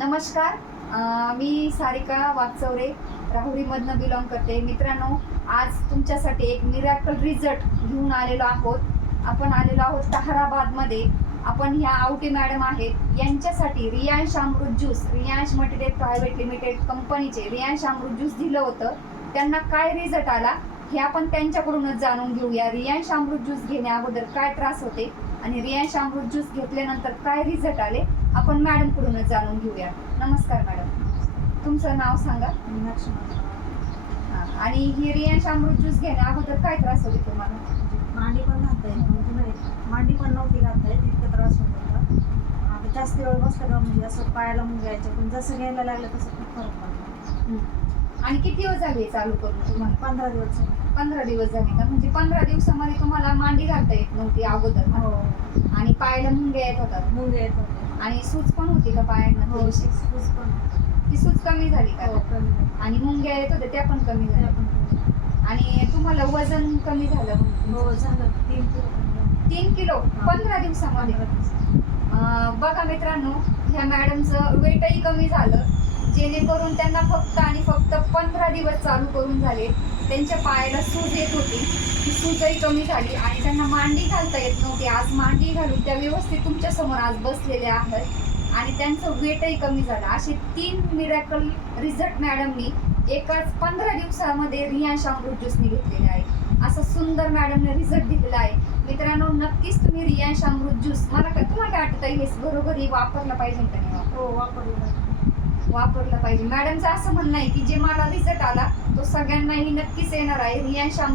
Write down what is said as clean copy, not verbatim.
नमस्कार. मी सारिका वागचौरे राहुरीमधनं बिलॉंग करते. मित्रांनो, आज तुमच्यासाठी एक मिरॅकल रिझल्ट घेऊन आलेलो आहोत. आपण आलेलो आहोत ताहराबादमध्ये. आपण ह्या आवटी मॅडम आहेत, यांच्यासाठी Riyansh Amrit juice, Riyansh material private limited कंपनीचे रियांश अमृत ज्यूस दिलं होतं. त्यांना काय रिझल्ट आला हे आपण त्यांच्याकडूनच जाणून घेऊया. रियांश अमृत ज्यूस घेण्या अगोदर काय त्रास होते आणि रियांश अमृत ज्यूस घेतल्यानंतर काय रिझल्ट आले आपण मॅडम कडूनच जाणून घेऊया. नमस्कार मॅडम, तुमचं नाव सांगा. आणि ही रियांश अमृत ज्यूस घेण्या अगोदर काय त्रास होते तुम्हाला? मांडी पण घालता येत नव्हती, नाही मांडी पण नव्हती घालता येत, इतका त्रास होत होता. आता जास्त वेळ बसलं का म्हणजे असं पायाला मुंग्यायचं, पण जसं घ्यायला लागलं तसं खूप फरक पडला. आणि किती दिवस झाले चालू करून तुम्हाला? 15 दिवस झाले. 15 दिवस झाले का? म्हणजे 15 दिवसामध्ये तुम्हाला मांडी घालता येत नव्हती अगोदर ना? हो, आणि पायाला मुंग्या येत होतात मुंग्या येत होते. आणि सूज पण होती का पायांना? हो, थोडीशी? सूज पण. ती सूज कमी झाली का? हो, कमी झाली. आणि मुंग्या येत होत्या त्या पण कमी ते झाल्या? पण कमी. आणि तुम्हाला वजन कमी झालं म्हणजे? हो, झालं 3 किलो. 3 किलो 15 दिवसामध्ये? 15 दिवस. बघा मित्रांनो, ह्या मॅडमचं वेटही कमी झालं, जेणेकरून त्यांना फक्त आणि फक्त 15 दिवस चालू करून झाले. त्यांच्या पायाला सूज येत होती, ती सूजही कमी झाली आणि त्यांना मांडी घालता येत नव्हती. आज मांडी घालून त्या व्यवस्थित तुमच्या समोर आज बसलेल्या आहेत आणि त्यांचं वेटही कमी झालं. असे 3 मिरॅकल रिझल्ट मॅडमनी एकाच 15 दिवसामध्ये रियांश अमृत ज्यूसने घेतलेले आहे. असं सुंदर मॅडमने रिझल्ट दिलेला आहे. मित्रांनो, नक्कीच तुम्ही रियांश अमृत ज्यूस, तुम्हाला काय वाटतं हे घरोघरी वापरलं पाहिजे का नाही? हो, वापरलं. वापरलं पाहिजे. मॅडमचं असं म्हणणं आहे की जे मला रिझल्ट आला तो सगळ्यांनाही नक्कीच येणार आहे. रियांश अमृत